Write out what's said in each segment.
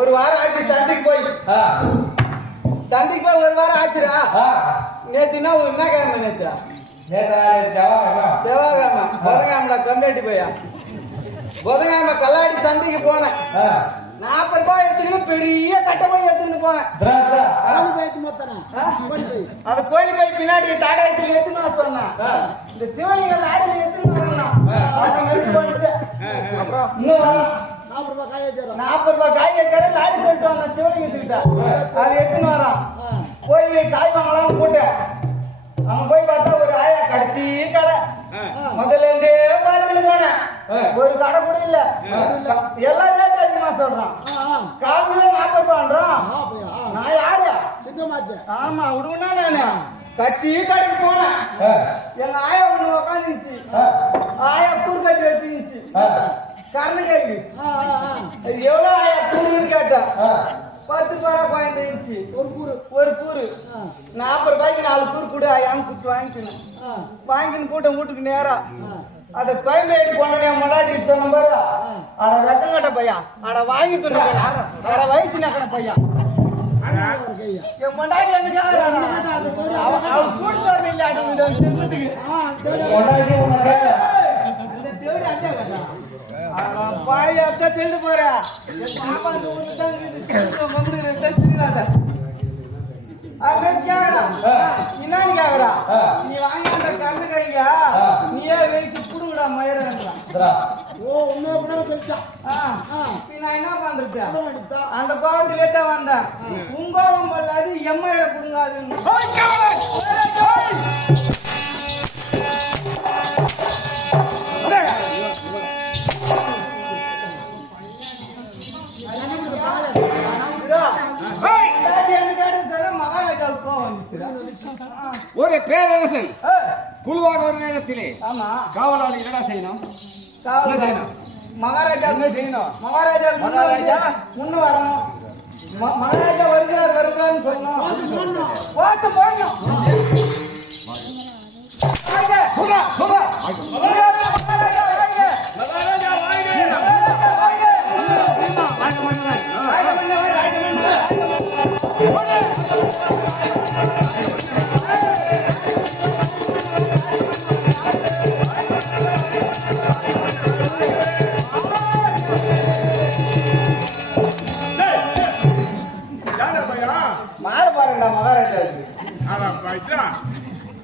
ஒரு வாரம் ஆச்சு சந்தைக்கு போய் ஒரு வாரம் ஆச்சுரா. நேத்துனா என்ன கிழமை? நேத்துரா செவ்வாய்க்கிழமை. புதன்கிழமை கம்யூனிட்டி போயா புதன்கிழமை கல்லாடி சந்தைக்கு போனேன். 40 ரூபாய் எடுத்துக்கணும், பெரிய கட்டை போய் எடுத்துன்னு போனேன். அந்த கோயில் போய் பின்னாடி டாடாயத்துக்கு எடுத்துன்னு வர சொன்னேன். இந்த சிவலிங்கல் ஆடில எடுத்துன்னு வரணும். அப்புறம் 40 ரூபாய் காய் தர லாரி சொல்லிட்டு வந்தேன் சிவலிங்கத்துக்கிட்ட. அது எடுத்துன்னு வரோம். போய் காய் வாங்கலாம் போட்டு அவங்க போய் பார்த்தா ஒரு ஆயா கடைசி கடை. முதல்ல இருந்தே பார்த்துட்டு போனேன். ஒரு கடை கூட இல்ல. எல்லாம் ரேட் அதிகமா சொல்றான். காலையில 40 ரூபான்றான். நான் யாரு? ஆமா விடுவேன்னா நானு கட்சி கடைக்கு போனேன். எங்க ஆயா ஒண்ணு உக்காந்துச்சு. ஆயா கூறு கட்டி வச்சுச்சு. கரண கேள்வி எவ்வளவு ஆயா கூறுன்னு கேட்டா 10 ரூபாய் பாயிண்ட் இருந்துச்சு. ஒரு கூறு 40 ரூபாய்க்கு 4 கூறு கூட ஆயான்னு கூப்பிட்டு வாங்கிக்கின்னு கூட்டம் வீட்டுக்கு நேரா அத கோயில் ஏடி போனே முன்னாடி சொன்ன பாரு. அட வெக்கம் கட்ட பையா, அட வாங்கி துண்ண பையா, அட வயசு நக்கன பையா. என் முன்னாடி என்ன அவன் கூட்டு வரல பாய் அத்தை தெரிந்து போற என்னன்னு கேக்குறா. நீ வாங்கி அந்த கண்ணு கையா நீயே வச்சு புடுங்கடா மயிரா. நான் என்ன பண்றது? அந்த கோபத்திலே தான் வந்தேன். உங்கோபம் பல்லாது எம்மையில புடுங்காதுன்னு. ஒரு பேரரசன் குழுவாக ஒரு நேரத்திலே காவலாளி என்னடா செய்யணும்? மகாராஜா என்ன செய்யணும்? மகாராஜா முன்ன வரணும். மகாராஜா வருகிறான்னு சொல்லணும். ஓட்டு போடணும்.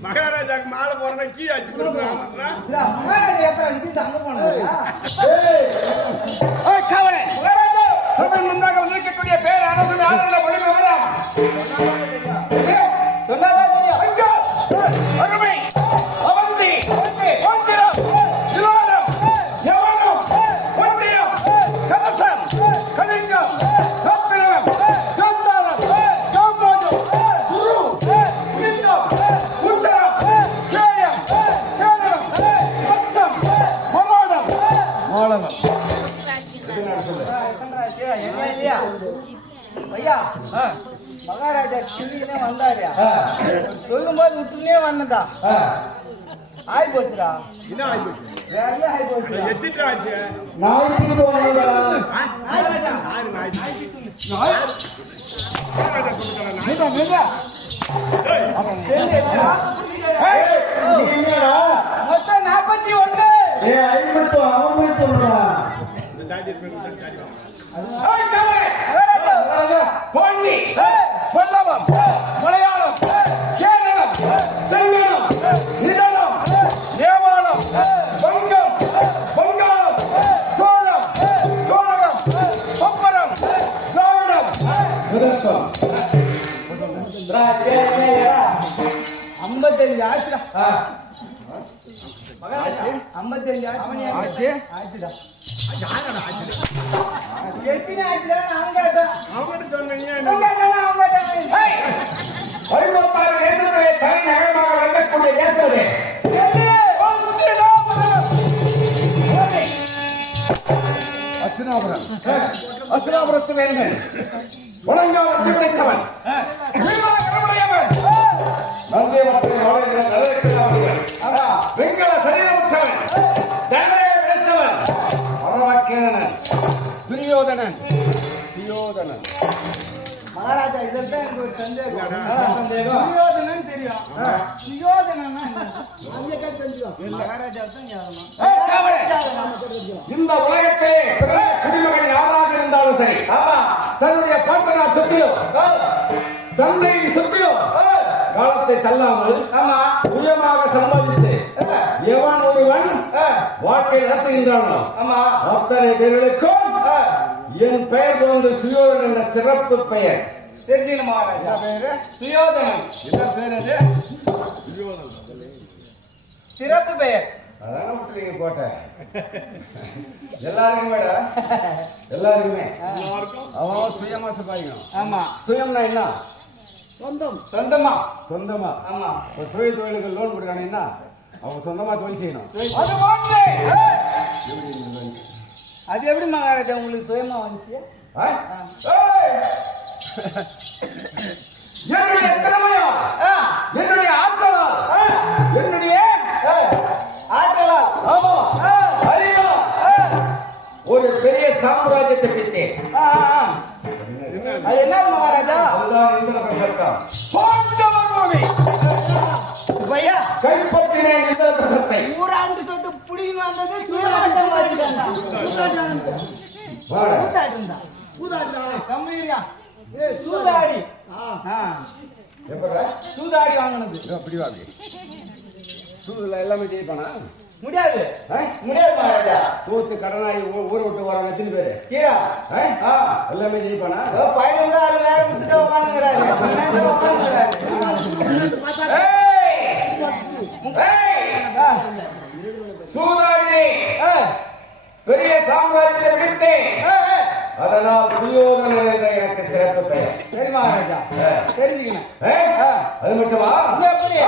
மகாராஜாக்கு மாலை போறேன்னா கீ அடிச்சு மகாராஜா எப்ப அங்க போனாரு? முன்னாக இருக்கக்கூடிய பேர் அரசு சொன்னாதான் மகாராஜா கிளினே வந்தாரியா சொல்லும்போது விட்டுனே வந்துட்டான் ஆய் போச்சுடா என்ன ஆயிப்போச்சு? வேற ஆய் போச்சுடா எத்திட்டு ஆச்சு? நாய்க்கு வாங்கடா. மகாராஜா யாரு நாய்? நாய். மகாராஜா கொடுக்கல நாய். நில்லா, நில்லா. ஏய், நீ என்னடா? மொத்தம் 41 ஏய், ஐம்பத்து, அவன் சொல்றா. இந்த தாடி இருக்கு, தாடி வா. ஏய், கவலை. மகாராஜா, பொன்னி, பொன்னவம், மலையாளம், கேரளம், தென்னகம், நிதனம், நேபாளம், வங்கம், வங்காளம், சோழம், சோழகம், பம்பரம், திராவிடம், விருத்தம். 55 ஆச்சுடா மகாராஜா 55 ஆச்சு? ஆச்சுடா எத்தனை ஆச்சுடா நான் கேட்டேன் அவன்கிட்ட சொன்னீங்க நான் கேட்டேன் அவங்க கேட்டாங்க ஏய், 16 தேசங்களை தலைநகரமாக விளங்கக்கூடிய தேசம் இது. அஸ்தினாபுரம். அஸ்தினாபுரத்து வேந்தன், உலங்காவத்தை விளைத்தவன், வீரமாகமுடையவன், நந்தியவத்தை அவர்களை நல்லிருக்கிறார்கள். வெண்கல சரீரமுற்றவன், தண்டனையை விளைத்தவன், அரவக்கேனன், துரியோதனன், துரியோதனன். மகாராஜா இதெல்லாம் எனக்கு ஒரு சந்தேகம் துரியோதனன் தெரியும் துரியோதனன்னா மகாராஜா தான் ஞாபகம் ஏய், காவலே. இந்த உலகத்திலே பிறந்த குடிமகன் யாராக இருந்தாலும் சரி, தன்னுடைய பாட்டனார் சொத்திலோ தந்தையின் சொத்திலோ காலத்தை தள்ளாமல் சுயமாக சம்பாதித்து எவன் ஒருவன் வாழ்க்கை நடத்துகின்றானோ அத்தனை பேர்களுக்கும் என் பெயர் போன்ற சுயோதனன் என்ற சிறப்பு பெயர் தெரிஞ்சுக்கணும் மகாராஜா பேரு சுயோதனன் என்ன பேர் அது? சிறப்பு பெயர் அதான முத்திரைங்க போட்ட எல்லாருக்குமே எல்லாருக்குமே அவன் சுயமா சம்பாதிக்கணும். ஆமா சுயம்னா என்ன? சொந்தமா சொந்தமா. ஆமா ஒரு சுய தொழிலுக்கு லோன் கொடுக்குறாங்கன்னா அவங்க சொந்தமா தொழில் செய்யணும். அது போன்று அது எப்படி மகாராஜா உங்களுக்கு சுயமா வந்துச்சு ஆ? ஏய்! என்னுடைய திறமையா, என்னுடைய ஆற்றலால், என்னுடைய ஆற்றலா ஆமா அறிவா ஒரு பெரிய சாம்ராஜ்யத்தை பிடித்தேன். அது என்ன மகாராஜா அதுதான் இந்திர பிரசத்தம். பாண்டவர் பூமி பையா கைப்பற்றினேன் இந்திர பிரசத்தை. ஊராண்டு சொத்து புடிங்க வந்தது சூதாட்டம் மாட்டிட்டாங்க கம்பெனியா சூதாடி எப்படா சூதாடி வாங்கினது அப்படி வாங்க சூதுல எல்லாமே ஜெயிப்பானா? முடியாது ஆ? முடியாது மகாராஜா தூத்து கடனாய் ஊரை விட்டு வராங்க எத்தனை பேரு? கீரா ஆ? எல்லாமே ஜெயிப்பானா? பையன் 60,000 கொடுத்துட்டு உட்காந்துங்கிறாரு ஏய்! ஏய்! சூதாடி பெரிய சாம்ராஜ்யத்தை பிடித்தேன். அதனால் சுயோதனன் என்ற எனக்கு சிறப்பு பெயர். சரி மகாராஜா தெரிஞ்சுக்கணும் அது மட்டுமா? எப்படி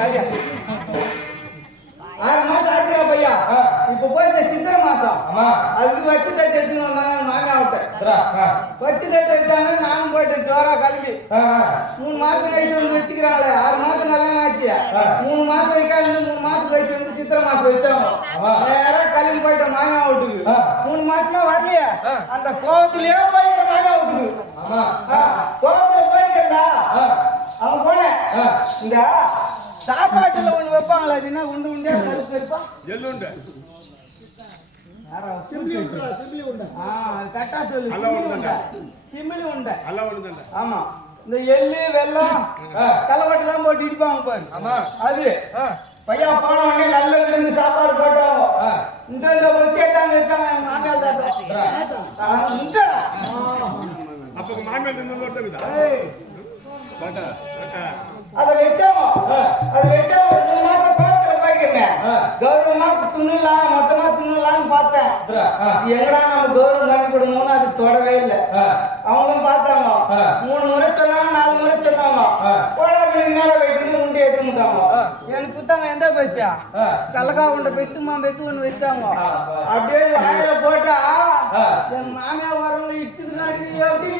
ராஜா 6 மாசம் ஆச்சுடா பையா. இப்ப போய் இந்த சித்திரை மாசம் அதுக்கு வச்சு தட்டு எடுத்துன்னு வந்தாங்க மாமியா விட்ட வச்சு தட்டு வச்சாங்க. நானும் போயிட்டேன் ஜோரா கிளம்பி 3 மாசம் கழிச்சு வந்து வச்சுக்கிறாங்களே. 6 மாசம் கல்யாணம் ஆச்சு. 3 மாசம் வைக்காது 3 மாசம் கழிச்சு வந்து சித்திரை மாசம் வச்சாங்க. நேரா கிளம்பி போயிட்டேன் மாமியா வீட்டுக்கு. 3 மாசமா வரலையே. அந்த கோவத்திலேயே போய் மாமியா வீட்டுக்கு கோவத்துல போய்க்கிறா அவன் போனேன். இந்த சாப்பாட்டுல ஒண்ணு வைப்பாங்களா? அதுன்னா உண்டு உண்டே கருப்பு இருப்பா எள்ளுண்டு கட்டா சொல்லு. சிமிலி உண்டை. ஆமா, இந்த எள்ளு வெல்லம் கலவட்டு எல்லாம் போட்டு இடிப்பாங்க பாரு. அது பையா போன உடனே நல்ல விருந்து சாப்பாடு போட்டாங்க. இந்த விஷயத்தாங்க வச்சாங்க எங்க மாமியார் தாத்தா. அப்ப மாமியார் ஒருத்தருக்குதா அதை வச்சோம். அது வச்சா ஒரு 3 மாசம் கோலத்துல போய்க்கிறேன். கௌரவமா துண்ணலாம் மொத்தமா துண்ணலாம்னு பார்த்தேன். எங்கடா நம்ம கௌரவம் வாங்கி கொடுக்கணும்னு அது தொடவே இல்லை. அவங்களும் பார்த்தாங்க. 3 முறை சொன்னாங்க, 4 முறை சொன்னாங்க. கோடா பிள்ளைங்க மேல வைக்கணும் உண்டி எடுத்துட்டாங்க. எனக்கு குத்தாங்க எந்த பைசா கலக்கா உண்ட பெசுமா பெசு ஒண்ணு வச்சாங்க. அப்படியே வாயில போட்டா என் மாமியா வரவங்க இடிச்சதுனாடி எப்படி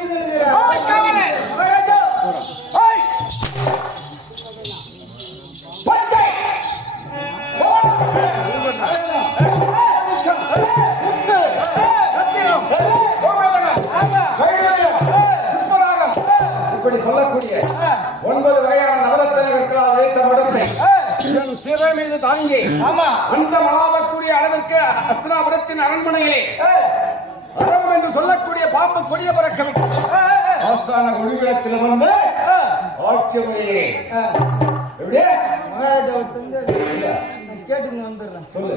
இப்படி சொல்லக்கூடிய 9 வகையான நவரத்தினர்களால் அழைத்த மடத்தை சிறை மீது தாங்கி அந்த மலாவக்கூடிய அளவிற்கு அஸ்தினாபுரத்தின் அரண்மனையிலே அறம் என்று சொல்லக்கூடிய பாம்பு கொடிய பறக்க ஆஸ்தான ஒளிவிளத்தில் வந்து ஆட்சி முறையே எப்படியே மகாராஜா கேட்டுங்க வந்துடுறேன். சொல்லு.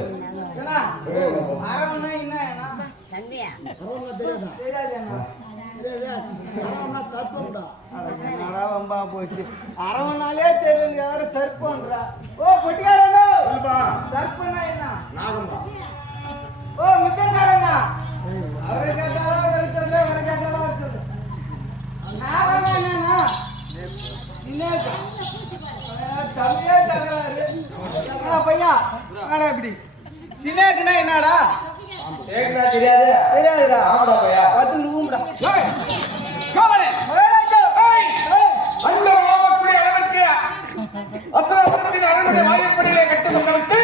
அரவணை என்ன போச்சு. அரவணாலே தெரியுங்க யாரும் சர்ப்பன்றா. ஓ பொட்டிக்காரண்ணா சர்ப்பனா என்ன? ஓ மிச்சக்காரண்ணா அவரை கேட்டாலும் அவரை சொல்ற அவரை கேட்டாலும் அவர் சொல்ற. நாகண்ணா என்னன்னா பையா எப்படி சினேக்குனா என்னடா தெரியாதுடா. பத்து ரூம்டா அந்த மலாவக்கூடிய அளவிற்கு அஸ்தினாபுரத்தின் அரண்மனை வாயிற்படியிலே கட்டுவதற்கு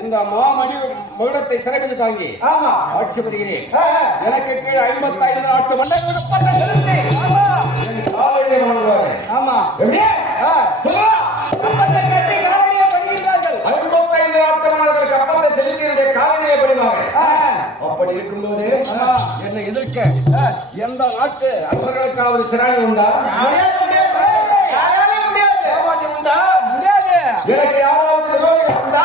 இந்த மாமணி மகுடத்தை சிறைமிது தாங்கி ஆட்சி வருகிறேன். எனக்கு கீழே 55 நாட்டு மண்டலங்களுக்கு ஆமா எப்படியே 55 காலனியை படுகிறார்கள். 55 நாட்டு மன்னர்களுக்கு அப்பந்த செலுத்தினுடைய காலனியை படுவார்கள். அப்படி இருக்கும்போது என்னை எதிர்க்க எந்த நாட்டு அரசர்களுக்காவது சிறாங்க உண்டா? உண்டா? முடியாது. எனக்கு யாராவது விரோதிகள் உண்டா?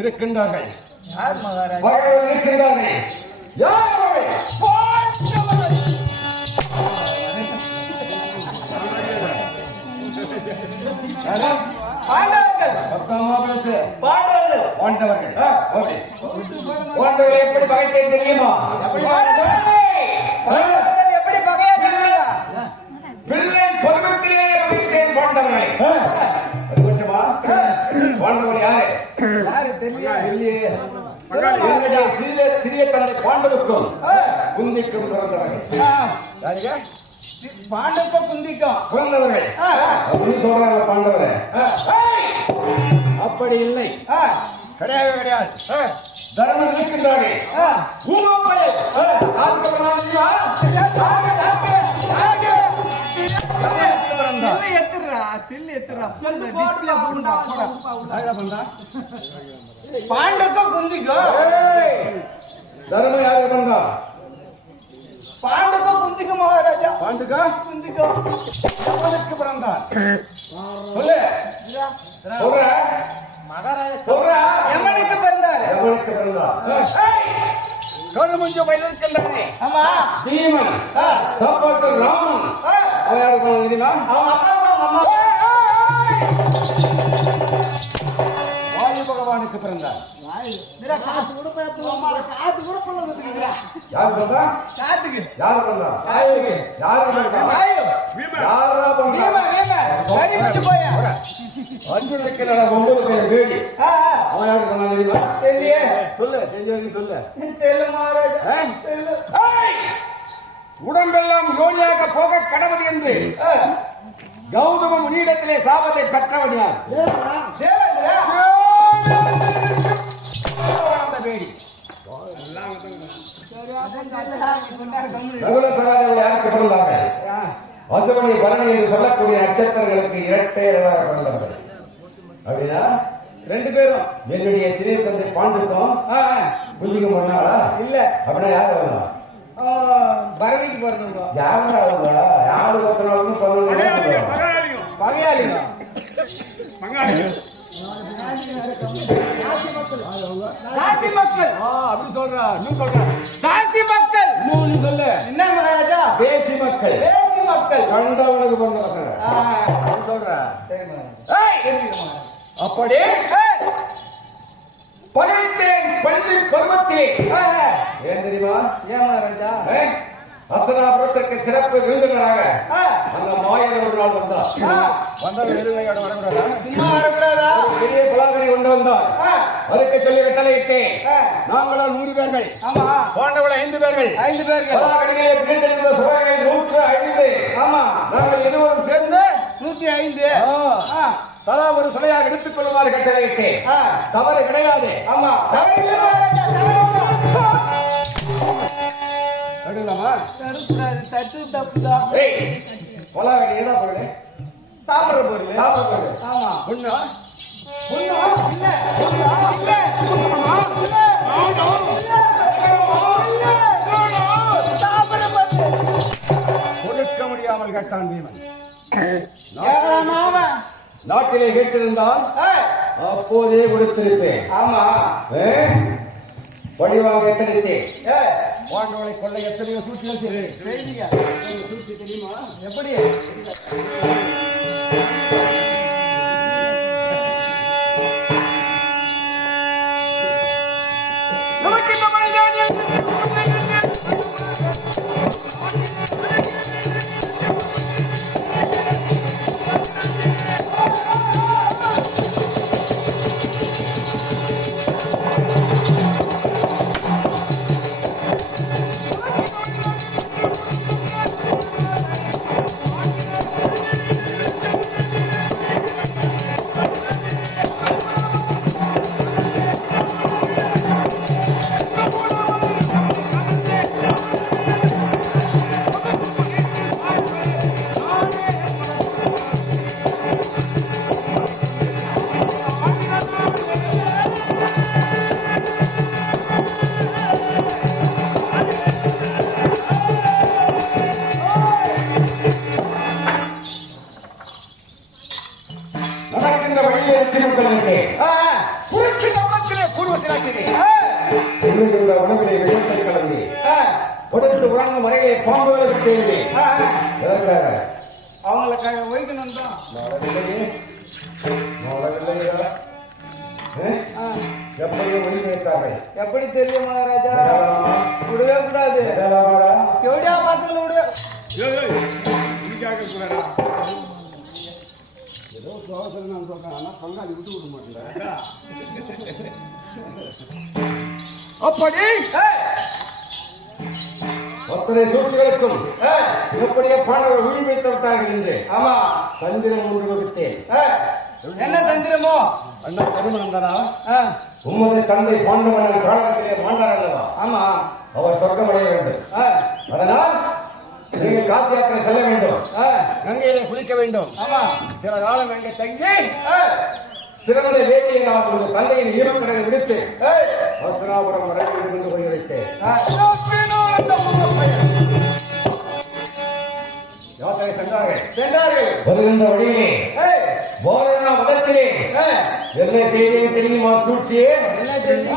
இருக்கின்றார்கள். இருக்கின்றார்கள். எப்படி பகைத்தேன் தெரியுமா? எப்படி பகையா பிள்ளை பருவத்திலேயே பகைத்தேன் பாண்டவர்களை. பாண்டவர் யாரு தெரியலையே. சிறிய தனது பாண்டவுக்கும் குந்திக்கும் பிறந்தவர்கள். பாண்டவுக்கும் குந்திக்கும் பிறந்தவர்கள் அப்படின்னு சொல்றாங்க பாண்டவரை. அப்படி இல்லை, கிடையாது கிடையாது. தர்மம் இருக்கின்றார்கள். பாண்டவுக்கும் குந்திக்கும் தர்ம யாரு வந்தா? பாண்டுக்கும் குந்திக்கும் மகாராஜா. பாண்டுக்கா குந்திக்கும் எவனுக்கு பிறந்தான்? சொல்லு. சொல்ற மகாராஜா சொல்ற. எவனுக்கு பிறந்தார்? எவனுக்கு பிறந்தான்? கருமஞ்சு வயதிருக்கின்றானே. ஆமா தீமன் சப்பாட்டு ராமன். அவன் யாரு பிறந்தான் தெரியுமா? அவன் அப்பா அம்மா. வாயு பகவான் பகவானுக்கு பிறந்தார். காசு கூட காசு கூட பண்ண வந்துருக்கீங்களா? யார் பிறந்தா? காத்துக்கு யார் பிறந்தா? காத்துக்கு யார் பிறந்தா? யாரா பிறந்தா? சரி வச்சு போயா அர்ஜுனுக்கு நான் 9 பேர் வேடி. அவன் யாரு சொன்னா தெரியுமா? தெரியலையே. சொல்லு, தெரிஞ்சவங்க சொல்லு. தெரியல மகாராஜா. தெரியல. உடம்பெல்லாம் யோனியாக போக கடவுது என்று கௌதம முனியிடத்திலே சாபத்தை பெற்றவன் யார்? வேடி. நகுல சகாதேவர்கள் யாருக்கு பிறந்தார்கள்? அசுவனி பரணி என்று சொல்லக்கூடிய நட்சத்திரங்களுக்கு இரட்டை பிறந்தார்கள். அப்படின்னா 2 பேரும் என்னுடைய சிறிய தந்தை பாண்டுக்கும் புள்ளிக்கும் பண்ணாரா? இல்ல. அப்படின்னா யாரு வரலாம்? பரணிக்கு பிறந்தவங்க. யாரு ஒருத்தனாலும் பகையாளிங்க. தாசி மக்கள். அப்படி சொல்றா. இன்னும் சொல்ற தாசி மக்கள். இன்னும் சொல்லு. என்ன மகாராஜா? தேசி மக்கள். தேசி மக்கள். கண்டவனுக்கு பிறந்த பசங்க. அப்படி சொல்ற. அப்படி பகைத்தேன் பள்ளி பருவத்திலே. ஏன் தெரியுமா? ஏன் மகாராஜா? அஸ்தனாபுரத்திற்கு சிறப்பு விருந்தினராக அந்த மாயன் ஒரு நாள் வந்தார். வந்தவர் எதிர்வையோட வரக்கூடாதா? சும்மா வரக்கூடாதா? பெரிய பலாகனை கொண்டு வந்தார். அறுக்க சொல்லி கட்டளையிட்டேன். நாங்களும் 100 பேர்கள். ஆமா. பாண்டவர்கள் 5 பேர்கள். 5 பேர்கள். பலாகனிலே பிரித்தெடுத்த சுவைகள் 105. ஆமா. நாங்கள் இருவரும் சேர்ந்து 105. தலா ஒரு சுவையாக எடுத்துக் கொள்ளுமாறு கட்டளையிட்டேன். தவறு கிடையாது. ஆமா. பலாகனி என்ன பொருள்? சாப்பிடுற பொருள். சாப்பிட பொருள். ஆமா. புண்ணா? கொடுக்க முடியாமல் கேட்டான் பீமன். நாட்டிலே கேட்டிருந்தால் அப்போதே கொடுத்திருப்பேன். ஆமா. வடிவாக எத்தனைத்தேன். பாண்டவனை கொள்ள எத்தனையோ சூழ்ச்சி தெரியுமா? எப்படி? உணவிலே விஷத்தை கலந்து கொடுத்து உறங்க முறையை பாம்புகளுக்கு செய்தேன். எதற்காக? அவங்களை ஒழிக்கணும் தான். எப்படியும் ஒழித்து வைத்தார்கள். எப்படி தெரியும் மகாராஜா? விடவே கூடாது. எப்படியா பசங்களை விடு. ஏதோ சோதனை நான் சொல்றேன். ஆனா பங்காளி விட்டு விட மாட்டேன். அப்படி அத்தனை சூழ்ச்சிகளுக்கும் எப்படியே பாண்டவர்கள் உயிர் வைத்து விட்டார்கள் என்று ஆமா தந்திரம் ஒன்று வகுத்தேன். என்ன தந்திரமோ? அண்ணா கருமணம் தானா? உமது தந்தை பாண்டவன் காலகத்திலே மாண்டார் அல்லவா? ஆமா. அவர் சொர்க்கமடைய வேண்டும். அதனால் நீங்கள் காசி யாத்திரை செல்ல வேண்டும். கங்கையிலே குளிக்க வேண்டும். ஆமா. சில காலம் அங்கே தங்கி சிறந்த வேட்டையை நான் உமது தந்தையின் ஈமக்கடலை விடுத்து வசனாபுரம் வரை கொண்டு போய் வைத்தேன். யாத்திரை சென்றார்கள். வருகின்ற வழியிலே வாரண மதத்திலே என்ன செய்தேன் தெரியுமா? சூழ்ச்சியே என்ன செய்தி?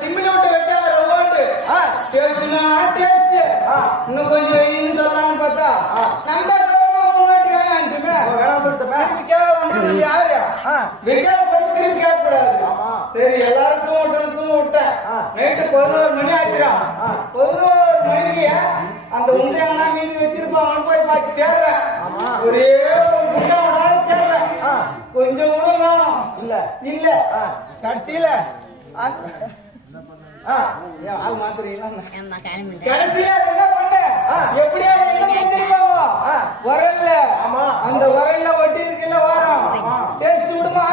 சிம்மில விட்டு வச்சா ரொம்போட்டு டேஸ்ட்னா டேஸ்ட் இன்னும் கொஞ்சம் இன்னும் சொல்லலாம்னு பார்த்தா நம்ம கௌரவமா முன்னாடி வேணான்ட்டுமே யாரு வெங்காய போட்டு திருப்பி கேட்கக்கூடாது சரி எல்லாருக்கும் விட்டேன் நைட்டு 11 மணி ஆச்சுரா 11 மணிக்கு அந்த உண்டையானா மீதி வச்சிருப்பான் போய் பார்த்து தேடுறேன் ஒரே உண்டையோட தேடுறேன் கொஞ்சம் கூட வேணும் இல்ல கடைசியில ஆள் மாத்துறீங்களா கடைசியில என்ன பண்ண எப்படியா என்ன செஞ்சிருப்பாங்க வரல அந்த வரல்ல ஒட்டி இருக்குல்ல வாரம் டேஸ்ட் விடுமா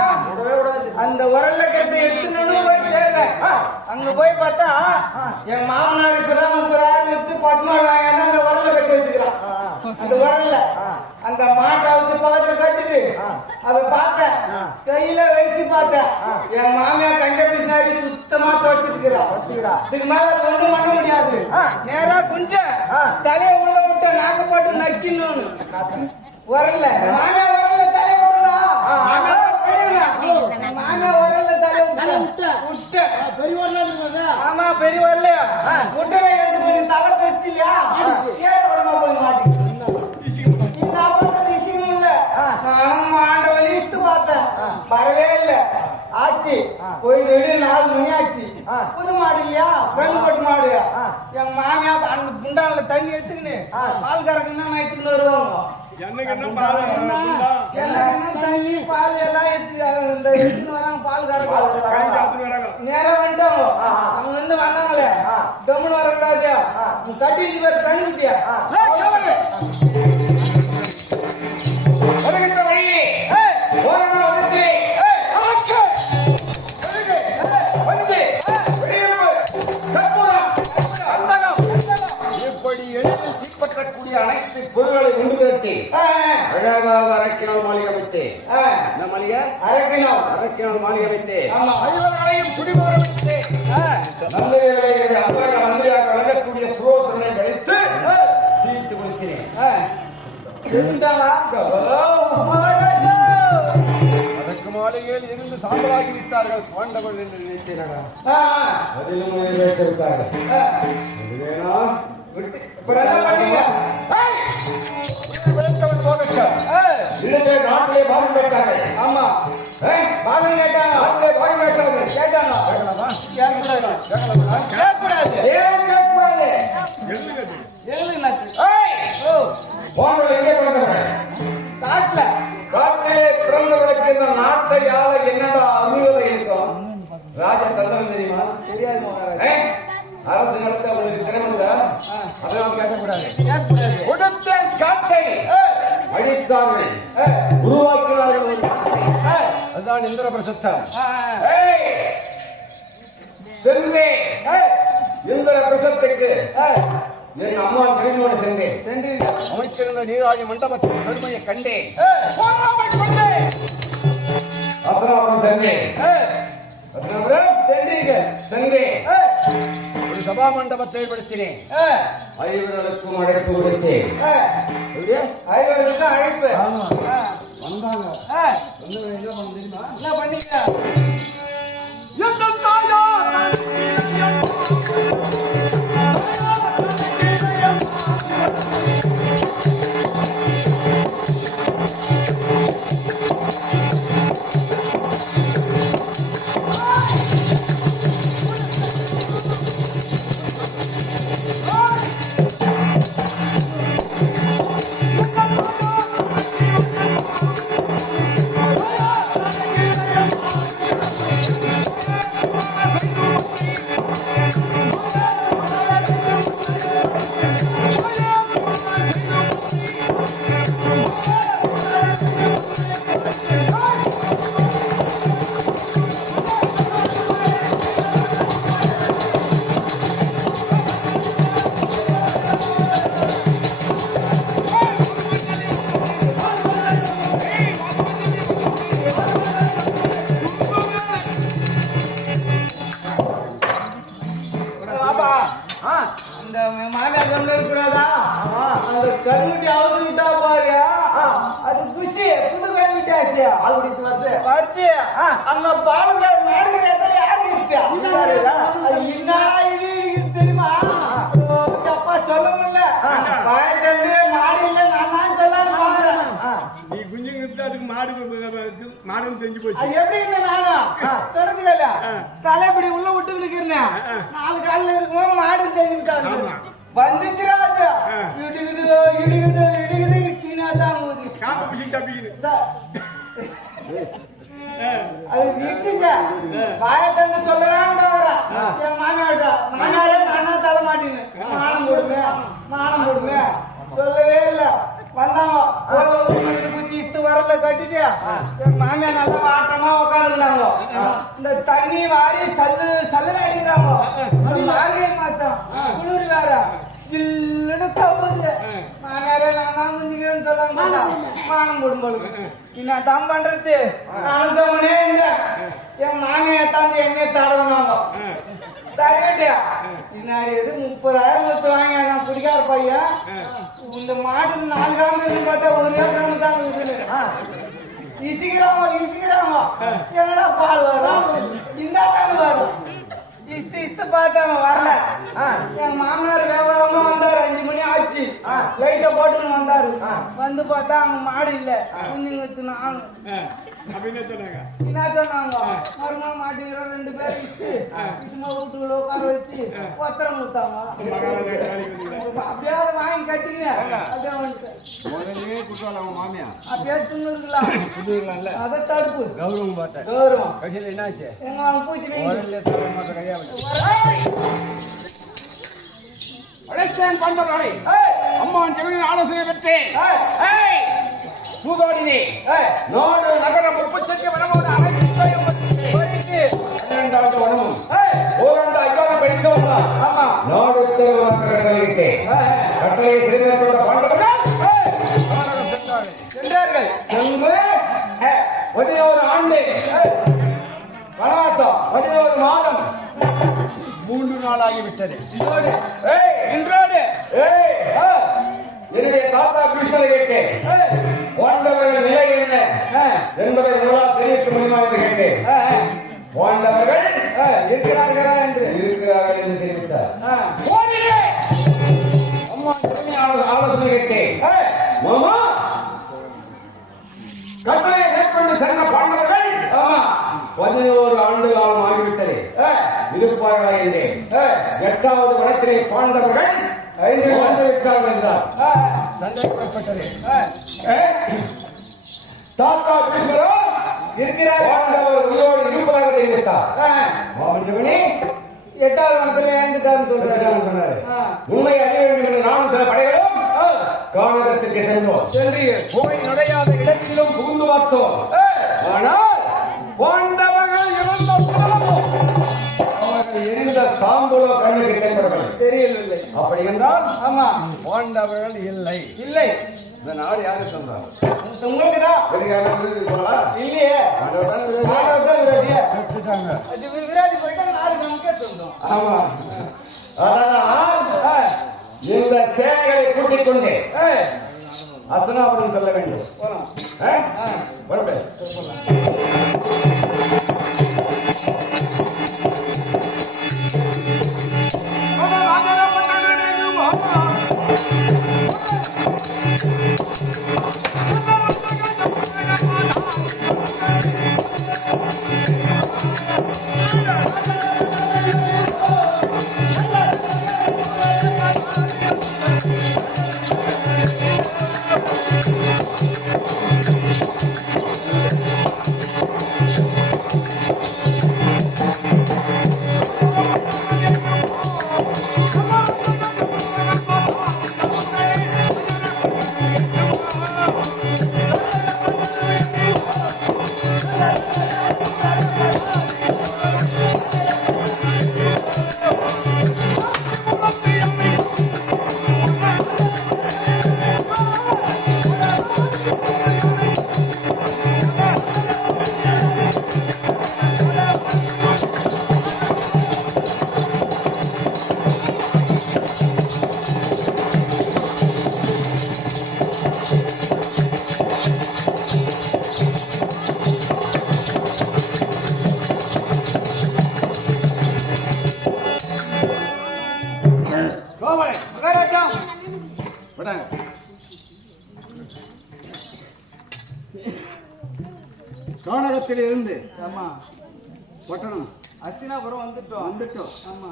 அந்த வரல்ல கட்டி எடுத்துன்னு போய் தேடுறேன் அங்க போய் பார்த்தா என் மாமனார் இப்பதான் 30,000 வித்து பசுமாடு வாங்க அந்த வரல்ல கட்டி வச்சுக்கிறான் அந்த வரல்ல அந்த மாட்டை வந்து பக்கத்துல கட்டிட்டு அதை பார்த்தேன் கையில வயசு பார்த்தேன் என் மாமியா கஞ்ச பிசினாரி சுத்தமா துவைச்சிருக்கிறான் இதுக்கு மேல ஒண்ணும் பண்ண முடியாது நேரா குஞ்ச தலைய உள்ள விட்ட நாக்க போட்டு நக்கின்னு வரல மாமியா வரல தலைய விட்டுனா மாமியா வரல தலைய விட்ட ஆமா பெரிய வரல விட்டல எடுத்து கொஞ்சம் தலை பேசலையா ஏழை உடம்பா போய் மாட்டி ஆண்டவன் இஷ்டு பார்த்தேன் வரவே இல்ல ஆச்சு போய் 4 மணி ஆச்சு புது மாடு இல்லையா பெண்கோட்டு மாடு என் மாமியா அந்த குண்டால தண்ணி எடுத்துக்கின்னு பால் கறக்குன்னா நான் எடுத்துக்கிட்டு வருவாங்க தண்ணி பால் எல்லாம் எடுத்துன்னு வராங்க பால் கறக்க நேரம் வந்துட்டாங்க அவங்க வந்து வந்தாங்களே கம்முன்னு வரக்கூடாது தட்டி பேர் தண்ணி ஊட்டியா வருகின்ற வழியே ஓரணா வளர்ச்சி இப்படி எளிதில் தீப்பற்றக்கூடிய அனைத்து பொருட்களை உண்டு திரட்டி அழகாக அரக்கினால் மாளிகை அமைத்தேன். என்ன மாளிகை? அரக்கினால் மாளிகை அமைத்தேன். ஐவர்களையும் குடிமோர வைத்தேன். நந்திரிகளை அந்தரங்க மந்திரியாக வழங்கக்கூடிய சுரோசனை கழித்து தீர்த்து கொடுக்கிறேன். அதற்கு மாளிகையில் இருந்து சாம்பலாகி விட்டார்கள் பாண்டவர்கள் என்று நினைத்தேனடா. அதிலும் வைத்திருக்கார்கள். நாட்டிலே பாகம் கேட்டார்கள். ஆமா பாகம் கேட்டாங்க. பாகம் கேட்டார்கள். கேட்டாங்க. கேட்கக்கூடாது. ஏன் கேட்கக்கூடாது? போனவர்கள் எங்கே பிறந்தவர்கள்? காட்டிலே பிறந்தவர்களுக்கு இந்த நாட்டை ஆள என்னடா அனுமதி இருக்கும்? ராஜ தந்திரம் தெரியுமா? தெரியாது மகாராஜா. அரசு நடத்த அவங்களுக்கு திறமல்ல, அதெல்லாம் கேட்கக்கூடாது. கொடுத்த காட்டை அழித்தார்கள், உருவாக்கினார்கள். அதுதான் இந்திர பிரசத்தம். சென்றே இந்திர பிரசத்துக்கு என் அம்மா திரும்பியோடு சென்றேன். அமைச்சிருந்த நீராஜ மண்டபத்தின் பெருமையை கண்டேன். அசனாபுரம் சென்றேன். ஒரு சபா மண்டபத்தை ஏற்படுத்தினேன். ஐவர்களுக்கும் அழைப்பு கொடுத்தேன். ஐவர்களுக்கும் அழைப்பு வந்தாங்க. என்ன பண்ணீங்க? கண்ணுட்டி அவுத்து விட்டா பாரு, அது குஷி. புது கண்ணுட்டி ஆச்சு வருது. அங்க பாலுங்க மேடுகிற இடத்துல யாரு இருக்கா? மாடுன்னு தெரிஞ்சு போச்சு. அது எப்படி இருந்த நானும் தொடர்ந்துல தலைப்படி உள்ள விட்டு நிக்கிறேன். 4 காலில் இருக்கும்போது மாடு தெரிஞ்சுட்டாங்க. வந்துச்சுரா அது இடிக்குது சீனாதான் ஊது. காப்பை பிடிச்சி தப்பிக்குது. அது விட்டுச்சா வாயை தந்து சொல்லலான்னு வரேன். என் மாமியார்ட்ட மாமியாரே நானா தலை மாட்டேன்னு மானம் போடுமே சொல்லவே இல்லை. வந்தாங்க குச்சி இஸ்து வரல கட்டிட்டு என் மாமியார் நல்லா வாட்டமா உட்காந்துருந்தாங்க. இந்த தண்ணி வாரி சல்லுன்னு அடிக்கிறாங்க. மார்கழி மாசம் குளிர் வேற ஜில்லுன்னு தப்புது. மாமியாரே நான் தான் முடிஞ்சுக்கிறேன்னு சொல்ல மாட்டேன். மானம் போடும்போது என்ன தான் பண்றது? நானும் தம்மனே இருந்தேன். என் மாமியை தாண்டி எண்ணெய் தடவினாங்க. தடவிட்டியா பின்னாடி எது 30,000 கொடுத்து வாங்க. நான் குடிக்கார பையன். இந்த மாட்டு 4 கிராமம் பார்த்தா 1 கிராமம் தான் இருக்குது. இசிக்கிறாங்க எங்கடா பால் வரும்? இந்த டைம் வரும். இஸ்து பார்த்தாங்க வரல. என் மாமனார் வியாபாரமா வந்தாரு. 5 மணி ஆச்சு. லைட்டை போட்டுன்னு வந்தாரு. வந்து பார்த்தா அங்க மாடு இல்ல. நாங்க அப்படின்னு சொன்னாங்க. என்ன சொன்னாங்க? மருமா மாட்டுக்கிறோம் 2 பேர் இஸ்து சும்மா வீட்டுக்குள்ள உட்கார வச்சு பத்திரம் கொடுத்தாங்க. அப்படியே வாங்கி கட்டிங்க. அப்படியே முதல்ல குடுத்தாங்க அவங்க மாமியா. அப்படியே துண்ணுதுங்களா அதை தடுப்பு கௌரவம் பார்த்தேன். கௌரவம் கடைசியில் என்னாச்சு? எங்க பூச்சி கையா அழைச்சேன் பண்பவர்களை அம்மான் ஜெகனின் ஆலோசனை பெற்று சூதாடினே நாடு நகர 38 வனமோடு அனைத்து 12 வனமும் ஓராண்டு ஐயாவது படித்தவங்க நாடு உத்தரவாக கட்டளையிட்டேன். கட்டளையை சிறுமேற்கொண்ட பாண்டவர்கள் சென்றார்கள். சென்று 11 ஆண்டு வனவாசம் 11 மாதம் 3 நாள் ஆகிவிட்டது. இன்றோடு என்னுடைய தாத்தா கிருஷ்ணரை கேட்டேன். பாண்டவர்கள் நிலை என்ன என்பதை உங்களால் தெரிவிக்க முடியுமா என்று கேட்டேன். பாண்டவர்கள் இருக்கிறார்களா என்று தெரிவித்தார். அம்மா ஆலோசனை கேட்டேன். மாமா கட்டளையை மேற்கொண்டு சென்ற பாண்டவர்கள் 11 ஆண்டு காலம் ஆகிவிட்டது. இருப்பார்களா என்றேன். 8வது வனத்திலே பாண்டவர்கள் 5 ஆண்டு விட்டார்கள் என்றார். சந்தேகப்பட்டது. தாத்தா கிருஷ்ணரோ இருக்கிறார். பாண்டவர் உயிரோடு இருப்பதாக தெரிவித்தார். மாமஞ்சவனி 8வது வனத்திலே எழுந்துட்டான்னு சொன்னார். உண்மை அறிய வேண்டும் என்று நானும் சில படைகளும் கானகத்திற்கு சென்றோம். போய் நுழையாத இடத்திலும் புகுந்து பார்த்தோம். ஆனால் பாண்டவர்கள் இருந்த அவர்கள் எரிந்த சாம்பலோ கண்ணுக்கு தென்படவில்லை. தெரியவில்லை. அப்படி என்றால் ஆமா பாண்டவர்கள் இல்லை. இல்லை. இந்த நாடு யாரு சொல்றாங்க? உங்களுக்கு தான். இல்லையே செத்துட்டாங்க. விராடி போயிட்டா நாடு நமக்கே சொந்தம். ஆமா. அதனால் இந்த சேனைகளை கூட்டிக் கொண்டு அஸ்தினாபுரம் செல்ல வேண்டும். கானகத்தில் இருந்து ஆமா பட்டணம் அஸ்தினாபுரம் வந்துட்டோம். ஆமா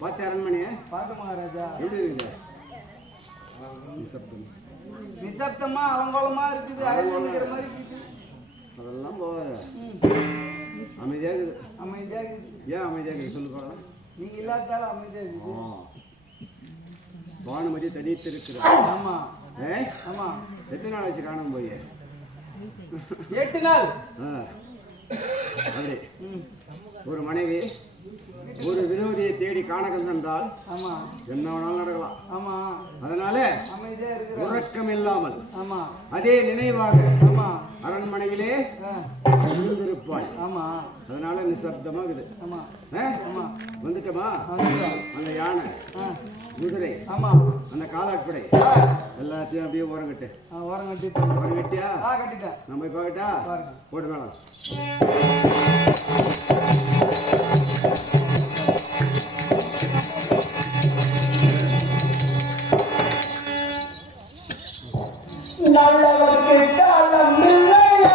பார்த்து அரண்மனையை பாட்டு மகாராஜா எப்படி இருக்குது? நிசப்தம். நிசப்தமா அலங்கோலமா இருக்குது. அரைக்கிற மாதிரி இருக்குது. அதெல்லாம் போகாது. அமைதியாக இருக்குது. அமைதியா இருக்குது. ஏன் அமைதியாக இருக்குது சொல்லு பார்க்கலாம். நீங்க இல்லாதால அமைதியா இருக்குது. பானுமதி தனித்து இருக்கிறார். ஆமா ஆமா. எத்தனை நாள் ஆச்சு காணாம போய்? 8 நாள். அப்படி ஒரு மனைவி ஒரு விரோதியை தேடி காணகம் சென்றால் ஆமா என்ன வேணாலும் நடக்கலாம். ஆமா அதனால அமைதியா இருக்கிற உறக்கம் இல்லாமல் ஆமா அதே நினைவாக ஆமா அரண்மனையிலே இருந்திருப்பாள். ஆமா அதனால நிசப்தமா இருக்குது. ஆமா ஆமா வந்துட்டோமா? அந்த யானை குதிரை ஆமா அந்த காலாட்படை எல்லாத்தையும் அப்படியே ஓரங்கட்டு ஓரங்கட்டியா கட்டிட்டேன். நம்ம போயிட்டா போட்டு மேடம் நல்லவர்க்கு காலம் இல்லையா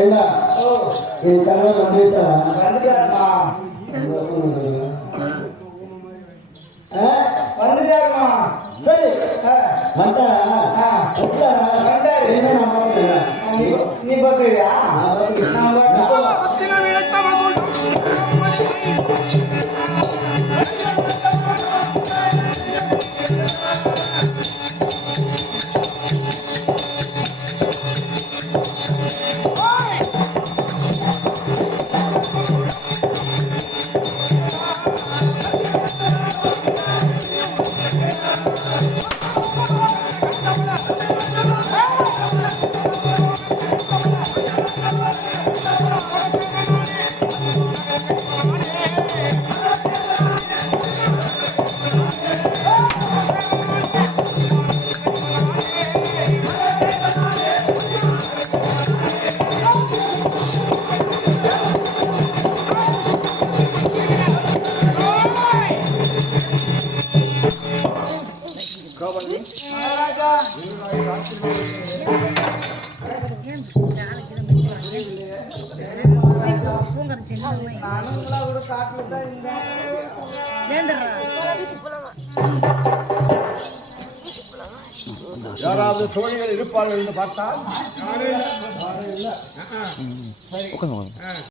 என்ன என் கணவர் வந்துட்டாருமா. சரி வந்தாரா நீ பாத்துக்கிறியா? யாராவது தோழிகள் இருப்பார்கள் என்று பார்த்தால்